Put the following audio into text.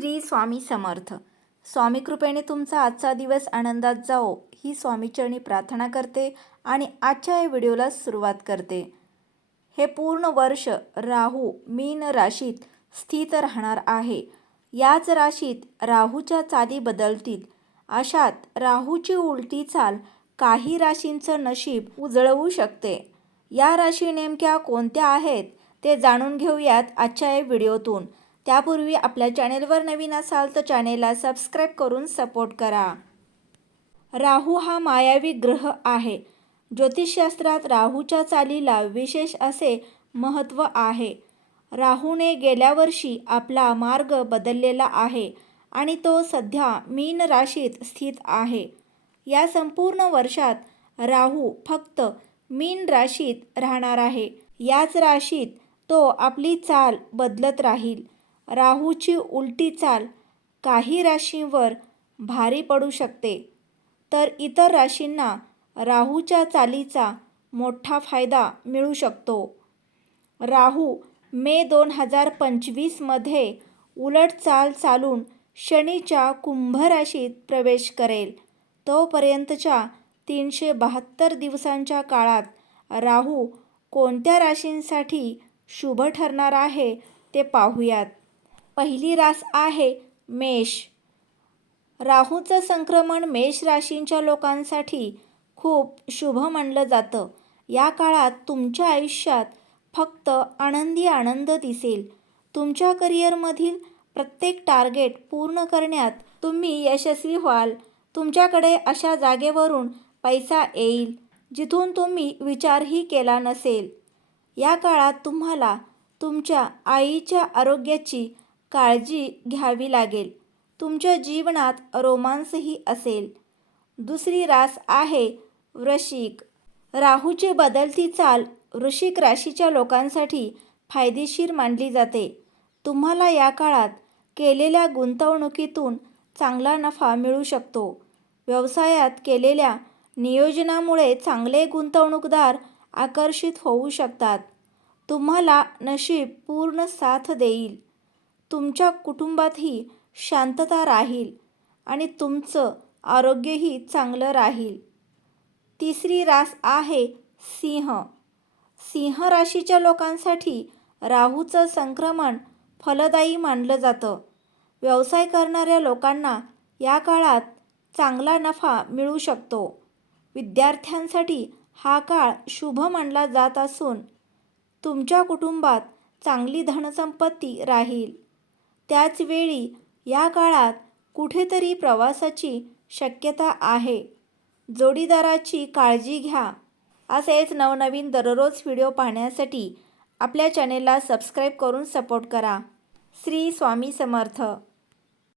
श्री स्वामी समर्थ. स्वामी कृपेने तुमचा आजचा दिवस आनंदात जाओ ही स्वामीचरणी प्रार्थना करते आणि आजच्या या व्हिडिओला सुरुवात करते. हे पूर्ण वर्ष राहू मीन राशीत स्थित राहणार आहे. याच राशीत राहूच्या चाली बदलतील. अशात राहूची उलटी चाल काही राशींचं नशीब उजळवू शकते. या राशी नेमक्या कोणत्या आहेत ते जाणून घेऊयात आजच्या या व्हिडिओतून. त्यापूर्वी आपल्या चॅनेलवर नवीन असाल तर चॅनेलला सबस्क्राईब करून सपोर्ट करा. राहू हा मायावी ग्रह आहे. ज्योतिषशास्त्रात राहूच्या चालीला विशेष असे महत्त्व आहे. राहूने गेल्या वर्षी आपला मार्ग बदललेला आहे आणि तो सध्या मीन राशीत स्थित आहे. या संपूर्ण वर्षात राहू फक्त मीन राशीत राहणार आहे. याच राशीत तो आपली चाल बदलत राहील. राहूची उलटी चाल काही राशींवर भारी पडू शकते. तर इतर राशींना राहूच्या चालीचा मोठा फायदा मिळू शकतो. राहू मे दोन हजार पंचवीसमध्ये उलट चाल चालून शनीच्या कुंभ राशीत प्रवेश करेल. तोपर्यंतच्या तीनशे बहात्तर दिवसांच्या काळात राहू कोणत्या राशींसाठी शुभ ठरणार आहे ते पाहूयात. पहिली रास आहे मेष. राहूचं संक्रमण मेष राशींच्या लोकांसाठी खूप शुभ मानलं जातं. या काळात तुमच्या आयुष्यात फक्त आनंदी आनंद दिसेल. तुमच्या करिअरमधील प्रत्येक टार्गेट पूर्ण करण्यात तुम्ही यशस्वी व्हाल. तुमच्याकडे अशा जागेवरून पैसा येईल जिथून तुम्ही विचारही केला नसेल. या काळात तुम्हाला तुमच्या आईच्या आरोग्याची काळजी घ्यावी लागेल. तुमच्या जीवनात रोमांसही असेल. दुसरी रास आहे वृश्चिक. राहूची बदलती चाल वृश्चिक राशीच्या लोकांसाठी फायदेशीर मानली जाते. तुम्हाला या काळात केलेल्या गुंतवणुकीतून चांगला नफा मिळू शकतो. व्यवसायात केलेल्या नियोजनामुळे चांगले गुंतवणूकदार आकर्षित होऊ शकतात. तुम्हाला नशीब पूर्ण साथ देईल. तुमच्या कुटुंबातही शांतता राहील आणि तुमचं आरोग्यही चांगलं राहील. तिसरी रास आहे सिंह. सिंह राशीच्या लोकांसाठी राहूचं संक्रमण फलदायी मानलं जातं. व्यवसाय करणाऱ्या लोकांना या काळात चांगला नफा मिळू शकतो. विद्यार्थ्यांसाठी हा काळ शुभ मानला जात असून तुमच्या कुटुंबात चांगली धनसंपत्ती राहील. त्याचवेळी या काळात कुठेतरी प्रवासाची शक्यता आहे. जोडीदाराची काळजी घ्या. असेच नवनवीन दररोज व्हिडिओ पाहण्यासाठी आपल्या चॅनेलला सबस्क्राईब करून सपोर्ट करा. श्री स्वामी समर्थ.